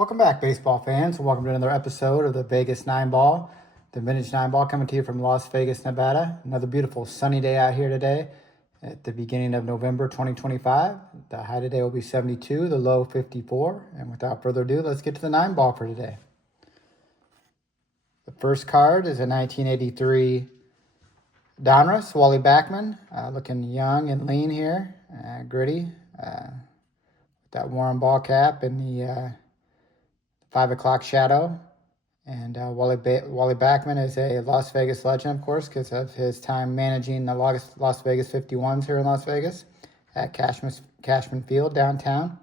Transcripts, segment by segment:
Welcome back, baseball fans. Welcome to another episode of the Vegas 9-Ball, the Vintage 9-Ball, coming to you from Las Vegas, Nevada. Another beautiful sunny day out here today at the beginning of November 2025. The high today will be 72, the low 54. And without further ado, let's get to the 9-Ball for today. The first card is a 1983 Donruss, Wally Backman, looking young and lean here, gritty, with that Warren ball cap and the 5 o'clock shadow. And Wally Backman is a Las Vegas legend, of course, because of his time managing the Las Vegas 51s here in Las Vegas at Cashman Field downtown.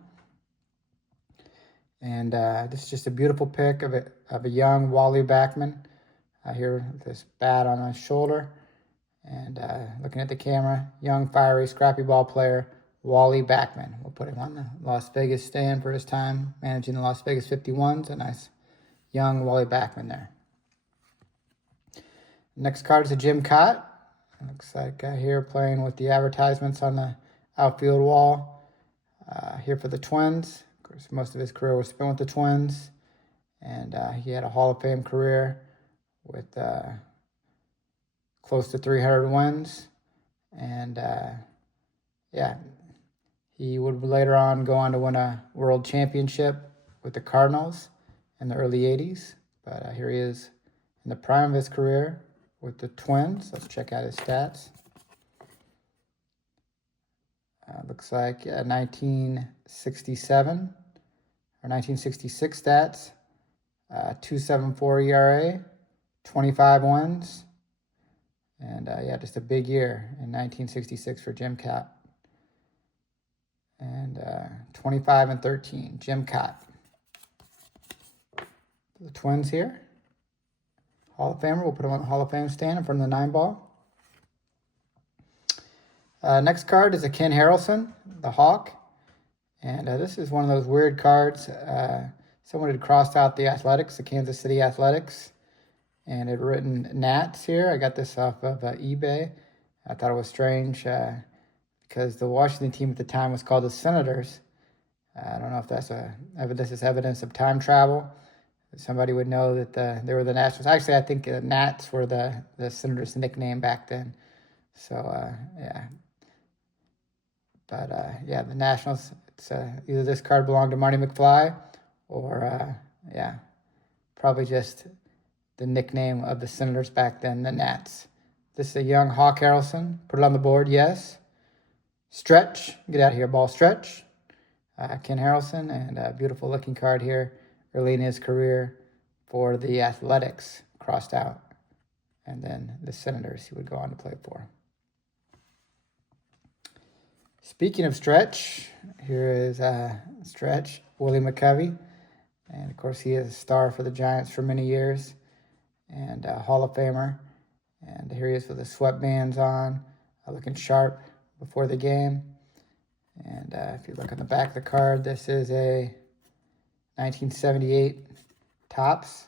And this is just a beautiful pic of a young Wally Backman here with this bat on his shoulder. And looking at the camera, young, fiery, scrappy ball player, Wally Backman. We'll put him on the Las Vegas stand for his time managing the Las Vegas 51s. A nice young Wally Backman there. Next card is a Jim Kaat. Looks like here playing with the advertisements on the outfield wall. Here for the Twins. Of course, most of his career was spent with the Twins. And he had a Hall of Fame career with close to 300 wins. And yeah, he would later on go on to win a world championship with the Cardinals in the early 80s. But here he is in the prime of his career with the Twins. Let's check out his stats. Looks like 1967 or 1966 stats. 2.74 ERA, 25 wins. And yeah, just a big year in 1966 for Jim Kaat. And 25-13, Jim Kaat. The Twins here. Hall of Famer. We'll put him on the Hall of Fame stand in front of the 9-Ball. Next card is a Ken Harrelson, the Hawk. And this is one of those weird cards. Someone had crossed out the Athletics, the Kansas City Athletics, and had written Nats here. I got this off of eBay. I thought it was strange because the Washington team at the time was called the Senators. I don't know if this is evidence of time travel. Somebody would know that they were the Nationals. Actually, I think Nats were the Senators' nickname back then. So, yeah. But, yeah, the Nationals, it's either this card belonged to Marty McFly or, yeah, probably just the nickname of the Senators back then, the Nats. This is a young Hawk Harrelson. Put it on the board, yes. Stretch. Get out of here, ball stretch. Ken Harrelson, and a beautiful looking card here early in his career for the Athletics, crossed out. And then the Senators he would go on to play for. Speaking of Stretch, here is Stretch, Willie McCovey. And, of course, he is a star for the Giants for many years and a Hall of Famer. And here he is with the sweatbands on, looking sharp before the game. And if you look on the back of the card, this is a 1978 Topps.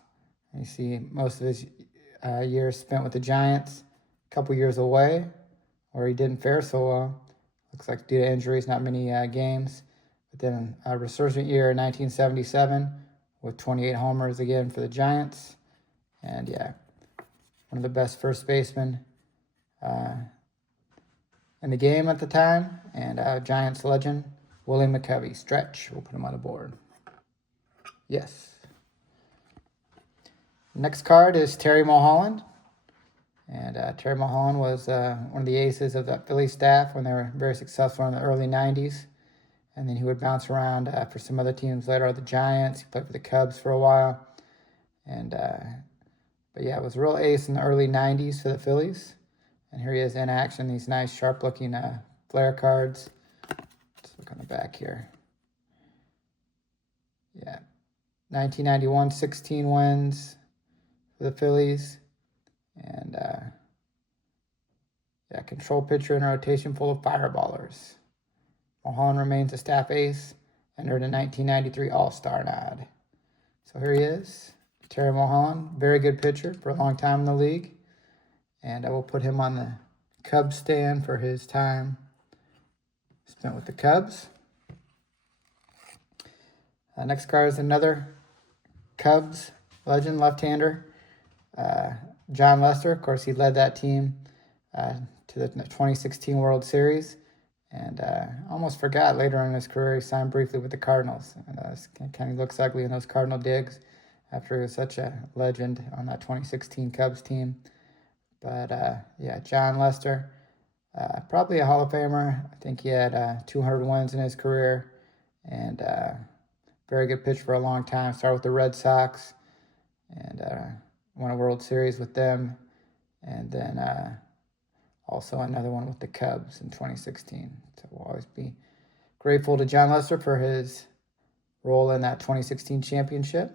You see most of his years spent with the Giants, a couple years away, where he didn't fare so well. Looks like due to injuries, not many games. But then a resurgent year in 1977 with 28 homers again for the Giants. And yeah, one of the best first basemen in the game at the time. And Giants legend, Willie McCovey. Stretch. We'll put him on the board. Yes. Next card is Terry Mulholland. And Terry Mulholland was one of the aces of that Philly staff when they were very successful in the early 90s. And then he would bounce around for some other teams later, the Giants. He played for the Cubs for a while. And, but yeah, it was a real ace in the early 90s for the Phillies. And here he is in action, these nice, sharp-looking flare cards. Let's look on the back here. Yeah. 1991, 16 wins for the Phillies. And, yeah, control pitcher in a rotation full of fireballers. Mulholland remains a staff ace and earned a 1993 All-Star nod. So here he is, Terry Mulholland. Very good pitcher for a long time in the league. And I will put him on the Cubs stand for his time spent with the Cubs. Next card is another Cubs legend, left-hander, John Lester. Of course, he led that team to the 2016 World Series. And almost forgot later in his career, he signed briefly with the Cardinals. Kind of looks ugly in those Cardinal digs after he was such a legend on that 2016 Cubs team. But yeah, John Lester, probably a Hall of Famer. I think he had 200 wins in his career, and very good pitcher for a long time. Started with the Red Sox and won a World Series with them, and then also another one with the Cubs in 2016. So we'll always be grateful to John Lester for his role in that 2016 championship.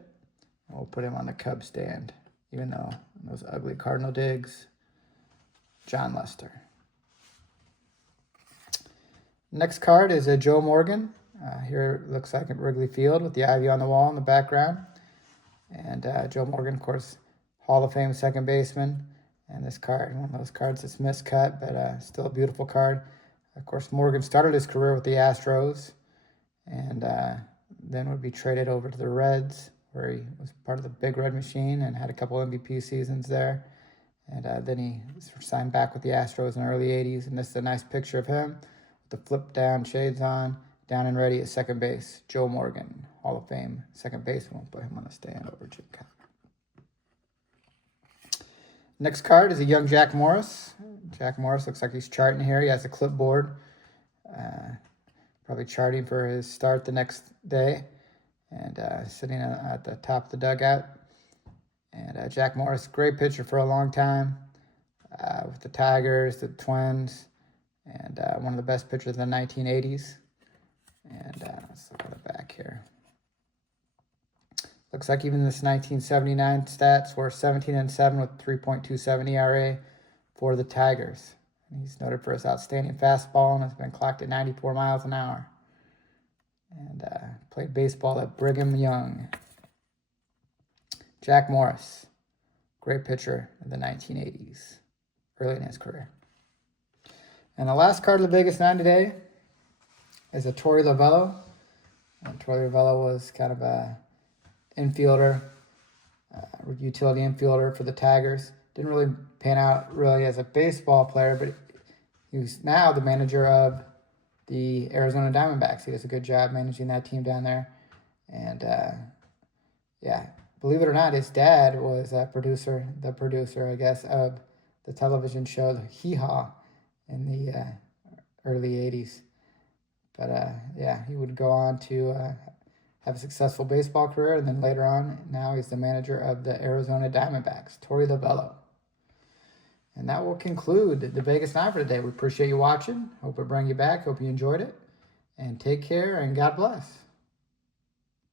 And we'll put him on the Cubs stand, even though those ugly Cardinal digs. John Lester. Next card is a Joe Morgan. Here it looks like at Wrigley Field with the ivy on the wall in the background. And Joe Morgan, of course, Hall of Fame second baseman. And this card, one of those cards that's miscut, but still a beautiful card. Of course, Morgan started his career with the Astros and then would be traded over to the Reds, where he was part of the Big Red Machine and had a couple MVP seasons there. And then he signed back with the Astros in the early 80s. And this is a nice picture of him with the flip-down shades on, down and ready at second base. Joe Morgan, Hall of Fame second baseman. We'll put him on the stand over Jim Cobb. Next card is a young Jack Morris. Jack Morris looks like he's charting here. He has a clipboard, probably charting for his start the next day, and sitting at the top of the dugout. And Jack Morris, great pitcher for a long time with the Tigers, the Twins, and one of the best pitchers in the 1980s. And let's look at the back here. Looks like even this 1979 stats were 17-7 with 3.27 ERA for the Tigers. And he's noted for his outstanding fastball and has been clocked at 94 miles an hour. And played baseball at Brigham Young. Jack Morris, great pitcher in the 1980s, early in his career. And the last card of the Vegas 9 today is a Torey Lovullo. Torey Lovullo was kind of a infielder, utility infielder for the Tigers. Didn't really pan out really as a baseball player, but he was now the manager of the Arizona Diamondbacks. He does a good job managing that team down there. And yeah, believe it or not, his dad was the producer, I guess, of the television show Hee Haw in the early 80s. But yeah, he would go on to have a successful baseball career, and then later on, now he's the manager of the Arizona Diamondbacks, Torey Lovullo. And that will conclude the Vegas 9 for today. We appreciate you watching. Hope it brought you back. Hope you enjoyed it. And take care, and God bless.